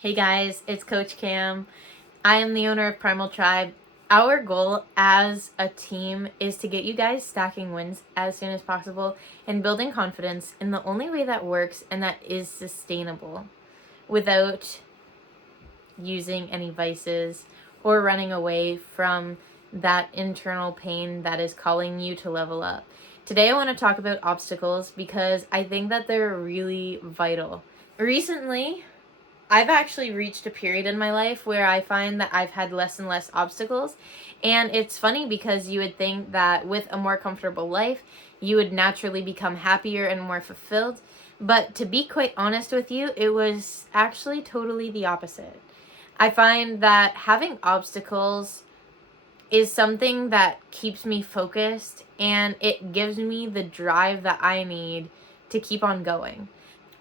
Hey guys, it's Coach Cam. I am the owner of Primal Tribe. Our goal as a team is to get you guys stacking wins as soon as possible and building confidence in the only way that works and that is sustainable without using any vices or running away from that internal pain that is calling you to level up. Today I want to talk about obstacles because I think that they're really vital. Recently, I've actually reached a period in my life where I find that I've had less and less obstacles. And it's funny because you would think that with a more comfortable life, you would naturally become happier and more fulfilled. But to be quite honest with you, it was actually totally the opposite. I find that having obstacles is something that keeps me focused and it gives me the drive that I need to keep on going.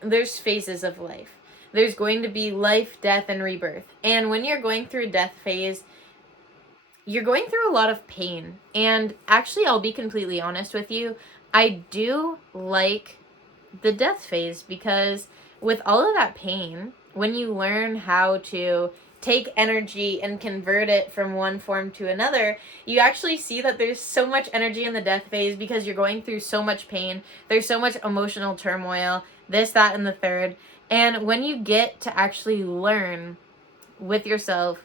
There's phases of life. There's going to be life, death, and rebirth. And when you're going through a death phase, you're going through a lot of pain. And actually, I'll be completely honest with you, I do like the death phase because with all of that pain, when you learn how to take energy and convert it from one form to another, you actually see that there's so much energy in the death phase because you're going through so much pain. There's so much emotional turmoil, this, that, and the third. And when you get to actually learn with yourself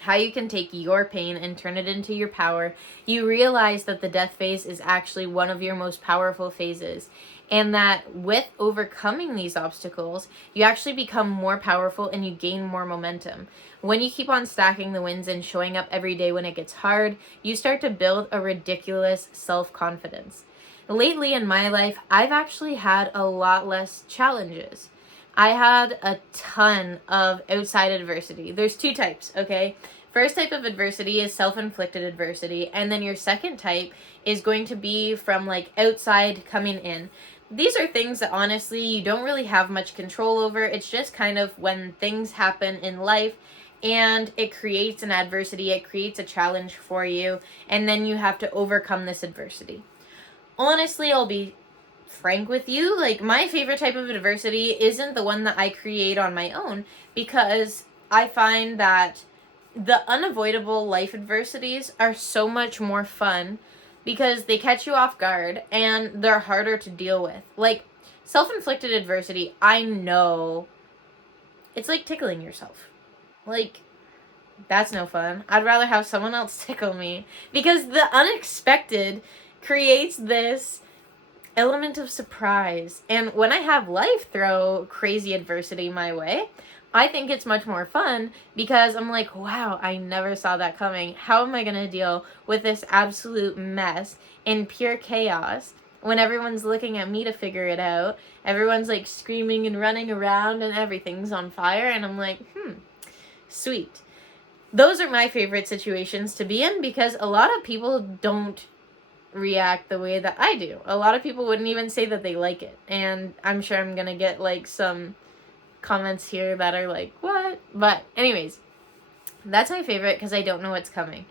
how you can take your pain and turn it into your power, you realize that the death phase is actually one of your most powerful phases. And that with overcoming these obstacles, you actually become more powerful and you gain more momentum. When you keep on stacking the wins and showing up every day when it gets hard, you start to build a ridiculous self-confidence. Lately in my life, I've actually had a lot less challenges. I had a ton of outside adversity. There's two types, okay? First type of adversity is self-inflicted adversity, and then your second type is going to be from like outside coming in. These are things that honestly you don't really have much control over. It's just kind of when things happen in life and it creates an adversity, it creates a challenge for you, and then you have to overcome this adversity. Honestly, I'll be frank with you, like my favorite type of adversity isn't the one that I create on my own because I find that the unavoidable life adversities are so much more fun because they catch you off guard and they're harder to deal with. Like self-inflicted adversity, I know it's like tickling yourself. Like that's no fun. I'd rather have someone else tickle me because the unexpected creates this element of surprise. And when I have life throw crazy adversity my way, I think it's much more fun because I'm like, wow, I never saw that coming. How am I going to deal with this absolute mess in pure chaos when everyone's looking at me to figure it out? Everyone's like screaming and running around and everything's on fire. And I'm like, sweet. Those are my favorite situations to be in because a lot of people don't react the way that I do. A lot of people wouldn't even say that they like it. And I'm sure I'm going to get like some comments here that are like, what? But anyways, that's my favorite because I don't know what's coming.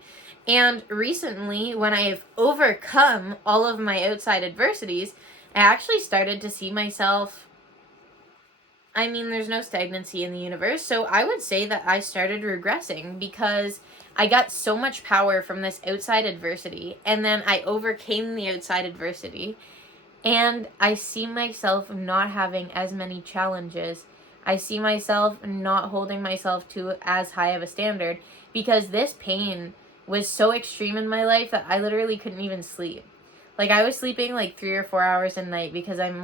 And recently, when I've overcome all of my outside adversities, I actually started to see myself. I mean, there's no stagnancy in the universe, so I would say that I started regressing because I got so much power from this outside adversity, and then I overcame the outside adversity, and I see myself not having as many challenges. I see myself not holding myself to as high of a standard because this pain was so extreme in my life that I literally couldn't even sleep. Like, I was sleeping like 3 or 4 hours a night because I'm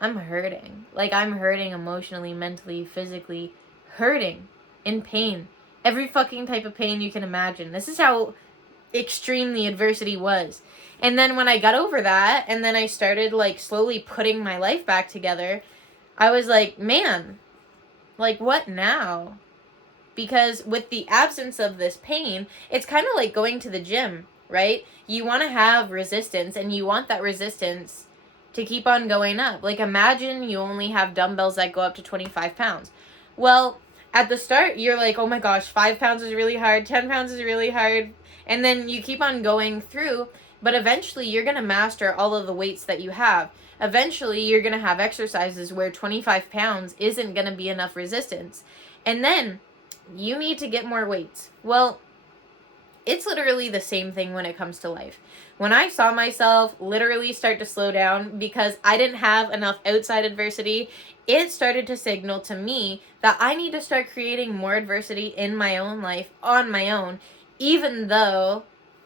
hurting. Like, I'm hurting emotionally, mentally, physically, hurting, in pain. Every fucking type of pain you can imagine. This is how extreme the adversity was. And then when I got over that, and then I started, like, slowly putting my life back together, I was like, man, like, what now? Because with the absence of this pain, it's kind of like going to the gym, right? You want to have resistance, and you want that resistance to keep on going up. Like, imagine you only have dumbbells that go up to 25 pounds. Well, at the start, you're like, oh my gosh, 5 pounds is really hard, 10 pounds is really hard. And then you keep on going through, but eventually you're going to master all of the weights that you have. Eventually, you're going to have exercises where 25 pounds isn't going to be enough resistance. And then you need to get more weights. Well, it's literally the same thing when it comes to life. When I saw myself literally start to slow down because I didn't have enough outside adversity, it started to signal to me that I need to start creating more adversity in my own life on my own, even though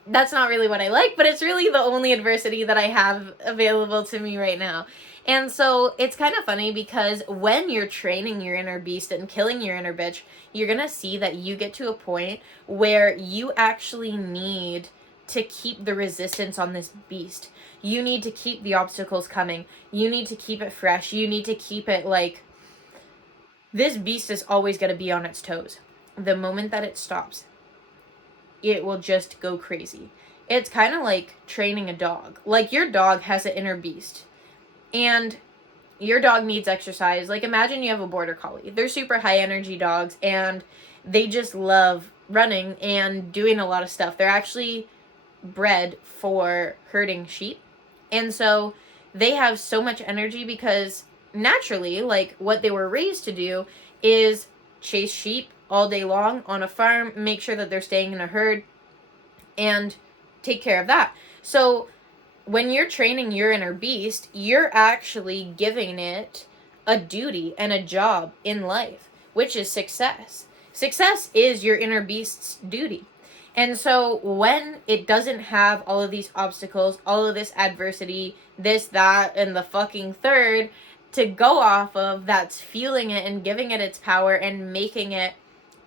that's not really what I like, but it's really the only adversity that I have available to me right now. And so it's kind of funny because when you're training your inner beast and killing your inner bitch, you're going to see that you get to a point where you actually need to keep the resistance on this beast. You need to keep the obstacles coming. You need to keep it fresh. You need to keep it like, this beast is always going to be on its toes. The moment that it stops, it will just go crazy. It's kind of like training a dog. Like, your dog has an inner beast. And your dog needs exercise. Like, imagine you have a border collie. They're super high energy dogs, and they just love running and doing a lot of stuff. They're actually bred for herding sheep. And so they have so much energy because naturally, like, what they were raised to do is chase sheep all day long on a farm, make sure that they're staying in a herd, and take care of that. So when you're training your inner beast, you're actually giving it a duty and a job in life, which is success. Success is your inner beast's duty. And so when it doesn't have all of these obstacles, all of this adversity, this, that, and the fucking third to go off of, that's fueling it and giving it its power and making it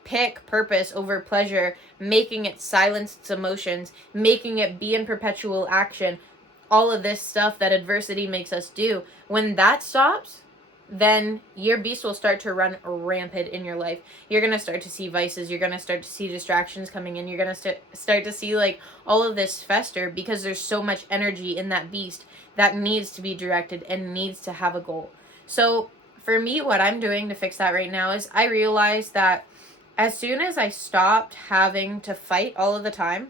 pick purpose over pleasure, making it silence its emotions, making it be in perpetual action, all of this stuff that adversity makes us do, when that stops, then your beast will start to run rampant in your life. You're going to start to see vices. You're going to start to see distractions coming in. You're going to start to see like all of this fester because there's so much energy in that beast that needs to be directed and needs to have a goal. So for me, what I'm doing to fix that right now is I realized that as soon as I stopped having to fight all of the time,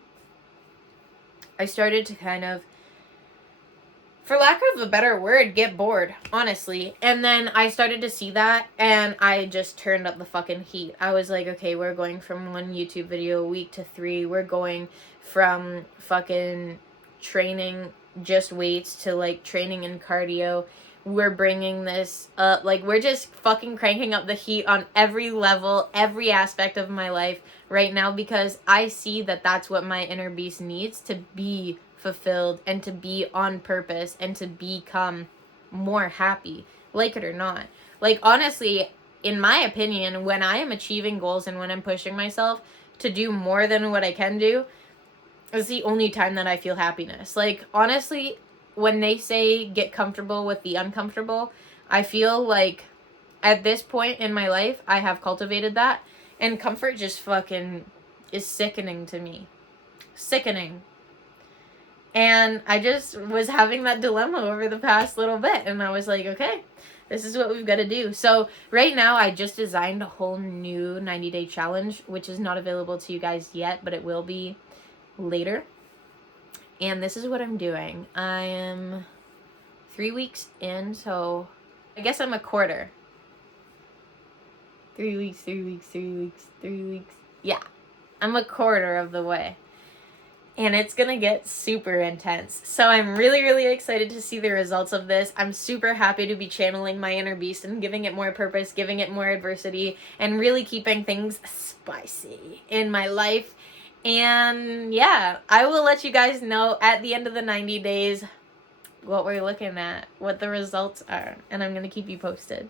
I started to kind of, for lack of a better word, get bored, honestly. And then I started to see that, and I just turned up the fucking heat. I was like, okay, we're going from 1 YouTube video a week to 3. We're going from fucking training just weights to like training and cardio. We're bringing this up. Like, we're just fucking cranking up the heat on every level, every aspect of my life right now, because I see that that's what my inner beast needs to be fulfilled and to be on purpose and to become more happy, like it or not. Like, honestly, in my opinion, when I am achieving goals and when I'm pushing myself to do more than what I can do, is the only time that I feel happiness. Like, honestly, when they say get comfortable with the uncomfortable, I feel like at this point in my life, I have cultivated that, and comfort just fucking is sickening to me. Sickening. And I just was having that dilemma over the past little bit, and I was like, okay, this is what we've got to do. So right now, I just designed a whole new 90-day challenge, which is not available to you guys yet, but it will be later. And this is what I'm doing. I am 3 weeks in, so I guess I'm a quarter. 3 weeks, 3 weeks, 3 weeks, 3 weeks. Yeah, I'm a quarter of the way. And it's going to get super intense. So I'm really, really excited to see the results of this. I'm super happy to be channeling my inner beast and giving it more purpose, giving it more adversity, and really keeping things spicy in my life. And yeah, I will let you guys know at the end of the 90 days what we're looking at, what the results are, and I'm going to keep you posted.